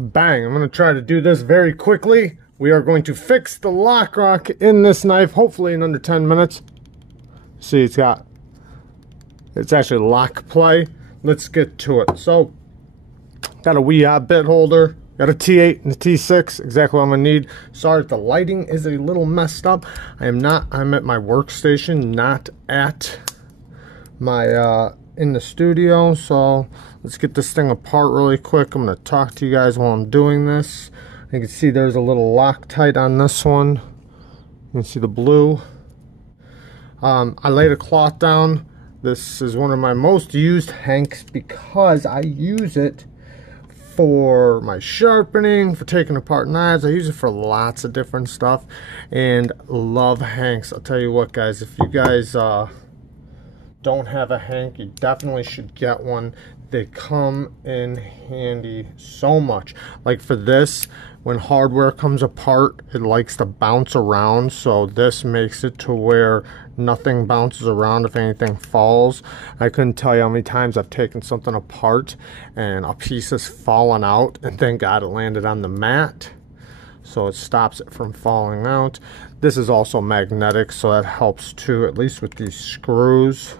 Bang, I'm going to try to do this very quickly. We are going to fix the lock rock in this knife, hopefully in under 10 minutes. See, it's actually lock play. Let's get to it. So, got a wee bit holder, got a T8 and a T6, exactly what I'm going to need. Sorry if the lighting is a little messed up. I'm at my workstation, not at my, in the studio. So, let's get this thing apart really quick. I'm going to talk to you guys while I'm doing this. You can see there's a little Loctite on this one. You can see the blue. I laid a cloth down. This is one of my most used hanks because I use it for my sharpening, for taking apart knives. I use it for lots of different stuff and love hanks. I'll tell you what, guys, if you guys don't have a hank, you definitely should get one. They come in handy so much. Like for this, when hardware comes apart, it likes to bounce around, so this makes it to where nothing bounces around if anything falls. I couldn't tell you how many times I've taken something apart and a piece has fallen out, and thank God it landed on the mat, so it stops it from falling out. This is also magnetic, so that helps too, at least with these screws.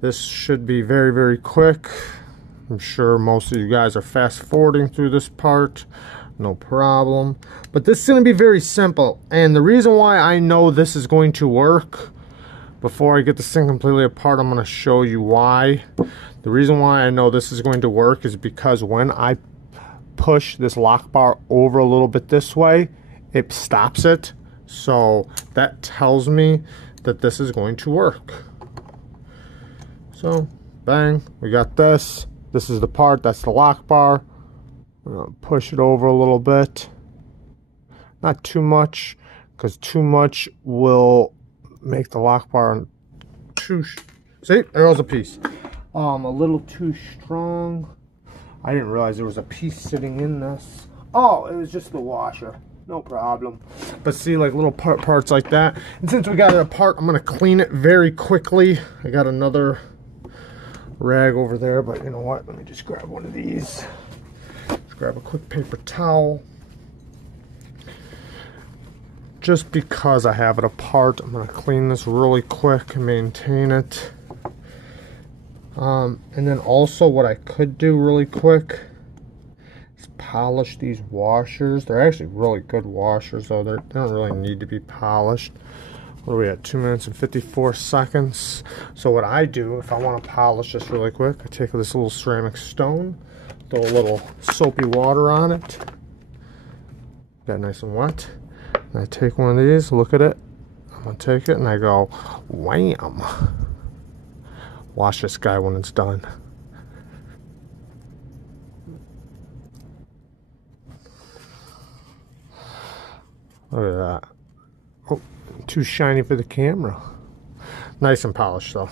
This should be very, very quick. I'm sure most of you guys are fast forwarding through this part. No problem. But this is going to be very simple. And the reason why I know this is going to work, before I get this thing completely apart, I'm going to show you why. The reason why I know this is going to work is because when I push this lock bar over a little bit this way, it stops it. So that tells me that this is going to work. So, bang, we got this. This is the part, that's the lock bar. I'm gonna push it over a little bit. Not too much, because too much will make the lock bar too... See, there goes a piece. A little too strong. I didn't realize there was a piece sitting in this. Oh, it was just the washer. No problem. But see, like little parts like that. And since we got it apart, I'm gonna clean it very quickly. I got another rag over there, but you know what, let me just grab one of these. Let's grab a quick paper towel. Just because I have it apart, I'm going to clean this really quick and maintain it. And then also what I could do really quick is polish these washers. They're actually really good washers, though they don't really need to be polished. What are we at? 2 minutes and 54 seconds. So what I do, if I want to polish this really quick, I take this little ceramic stone, throw a little soapy water on it, get it nice and wet, and I take one of these, look at it, I'm going to take it and I go, wham! Wash this guy when it's done. Look at that. Oh, too shiny for the camera. Nice and polished though.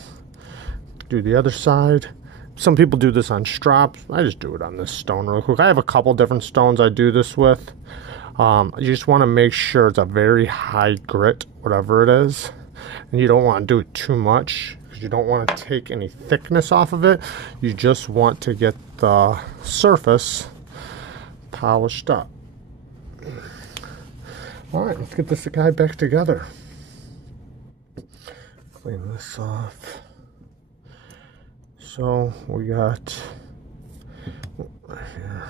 Do the other side. Some people do this on strops. I just do it on this stone real quick. I have a couple different stones I do this with. You just want to make sure it's a very high grit, whatever it is. And you don't want to do it too much, because you don't want to take any thickness off of it. You just want to get the surface polished up. Alright, let's get this guy back together. Clean this off. So we got right here.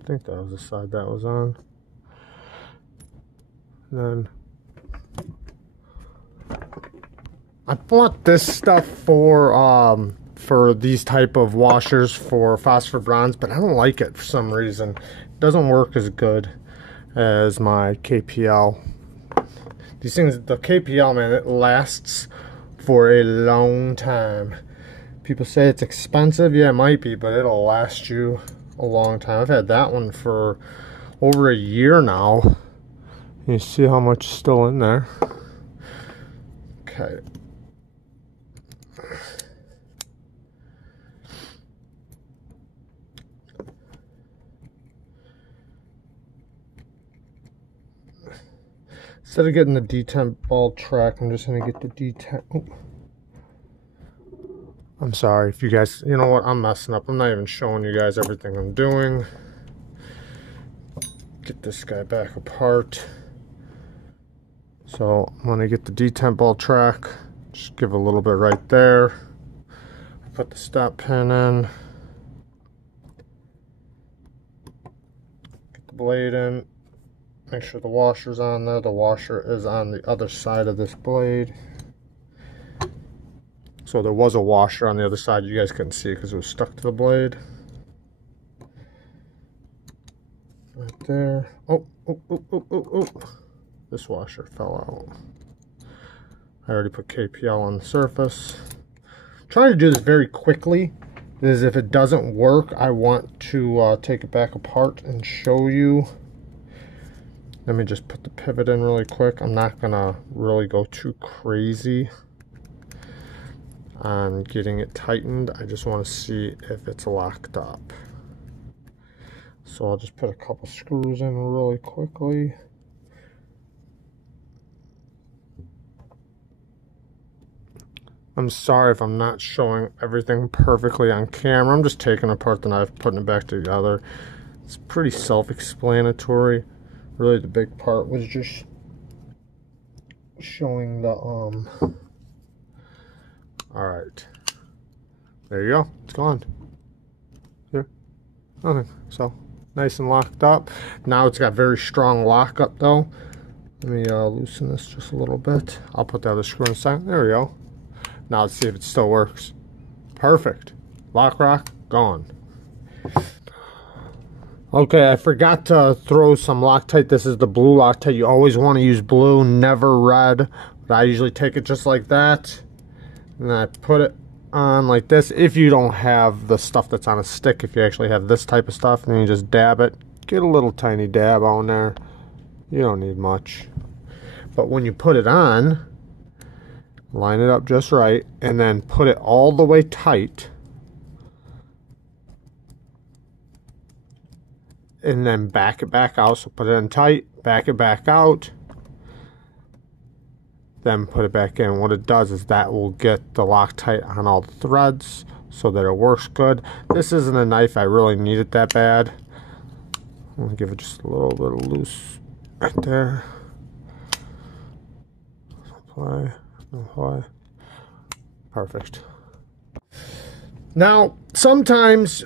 I think that was the side that was on. Then I bought this stuff for these type of washers for phosphor bronze, but I don't like it for some reason. It doesn't work as good as my KPL. These things, the KPL, man, it lasts for a long time. People say it's expensive. Yeah, it might be, but it'll last you a long time. I've had that one for over a year now. You see how much is still in there. Okay. Instead of getting the D10 ball track, I'm just going to get the D10. Oh. I'm sorry if you guys, you know what, I'm messing up. I'm not even showing you guys everything I'm doing. Get this guy back apart. So I'm gonna get the detent ball track, just give a little bit right there. Put the stop pin in. Get the blade in. Make sure the washer's on there. The washer is on the other side of this blade. So there was a washer on the other side. You guys couldn't see it because it was stuck to the blade. Right there. Oh. This washer fell out. I already put KPL on the surface. Trying to do this very quickly, because if it doesn't work, I want to take it back apart and show you. Let me just put the pivot in really quick. I'm not gonna really go too crazy on getting it tightened. I just want to see if it's locked up. So I'll just put a couple screws in really quickly. I'm sorry if I'm not showing everything perfectly on camera. I'm just taking apart the knife, putting it back together. It's pretty self-explanatory. Really the big part was just showing the alright. There you go. It's gone. Here. Nothing. So nice and locked up. Now it's got very strong lockup though. Let me loosen this just a little bit. I'll put the other screw inside. There we go. Now let's see if it still works. Perfect. Lock rock gone. Okay, I forgot to throw some Loctite. This is the blue Loctite. You always want to use blue, never red. But I usually take it just like that. And I put it on like this. If you don't have the stuff that's on a stick, if you actually have this type of stuff, then you just dab it. Get a little tiny dab on there. You don't need much. But when you put it on, line it up just right, and then put it all the way tight. And then back it back out. So put it in tight, back it back out, then put it back in. What it does is that will get the Loctite on all the threads so that it works good. This isn't a knife I really need it that bad. I'm gonna give it just a little bit of loose right there. Apply. Perfect. Now, sometimes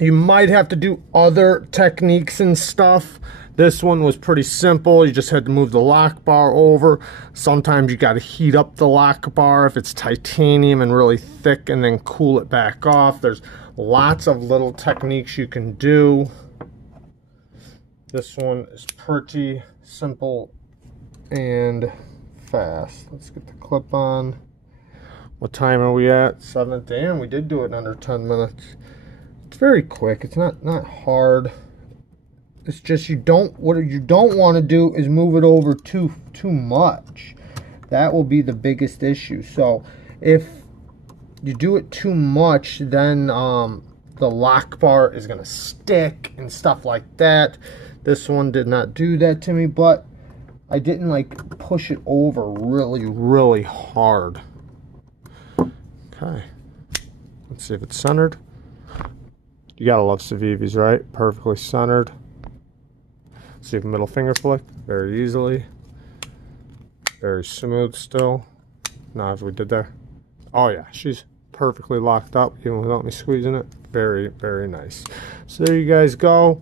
you might have to do other techniques and stuff. This one was pretty simple. You just had to move the lock bar over. Sometimes you got to heat up the lock bar if it's titanium and really thick, and then cool it back off. There's lots of little techniques you can do. This one is pretty simple and fast. Let's get the clip on. What time are we at? 7th. Damn, we did do it in under 10 minutes. It's very quick. It's not hard. It's just what you don't want to do is move it over too much. That will be the biggest issue. So if you do it too much, then the lock bar is gonna stick and stuff like that. This one did not do that to me, but I didn't like push it over really hard. Okay, let's see if it's centered. You gotta love Civivis, right? Perfectly centered. See if middle finger flick very easily. Very smooth still. Now as we did there. Oh yeah, she's perfectly locked up even without me squeezing it. Very nice. So there you guys go.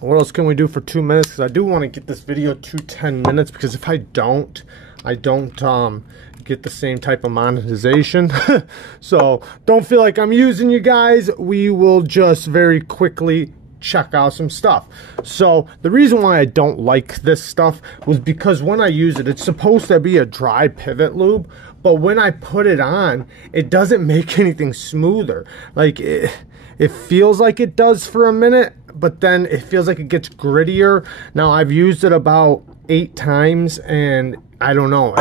What else can we do for 2 minutes? Because I do want to get this video to 10 minutes, because if I don't get the same type of monetization. So don't feel like I'm using you guys. We will just very quickly check out some stuff. So the reason why I don't like this stuff was because when I use it, it's supposed to be a dry pivot lube, but when I put it on, it doesn't make anything smoother. Like it feels like it does for a minute, but then it feels like it gets grittier. Now I've used it about 8 times, and I don't know,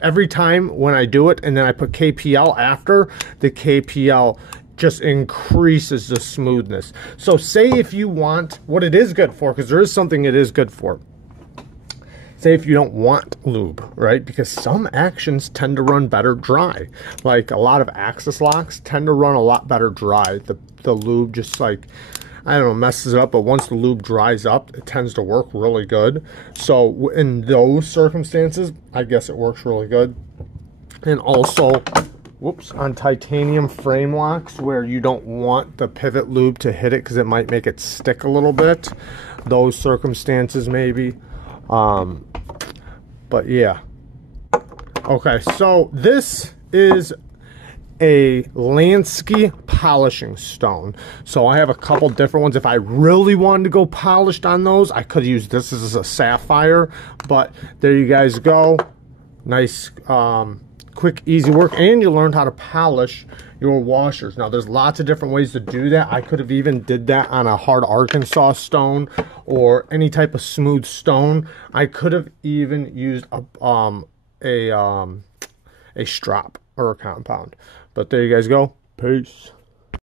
every time when I do it and then I put KPL after, the KPL just increases the smoothness. So say if you want, what it is good for, because there is something it is good for. say if you don't want lube, right? Because some actions tend to run better dry. Like a lot of axis locks tend to run a lot better dry. The lube just like, I don't know, messes it up, but once the lube dries up, it tends to work really good. So in those circumstances, I guess it works really good. And also, whoops, on titanium frame locks where you don't want the pivot lube to hit it because it might make it stick a little bit. Those circumstances maybe. But yeah. Okay, so this is a Lansky polishing stone. So I have a couple different ones. If I really wanted to go polished on those, I could use this as a sapphire. But there you guys go. Nice, quick, easy work. And you learned how to polish your washers. Now there's lots of different ways to do that. I could have even did that on a hard Arkansas stone or any type of smooth stone. I could have even used a strop or a compound. But there you guys go. Peace.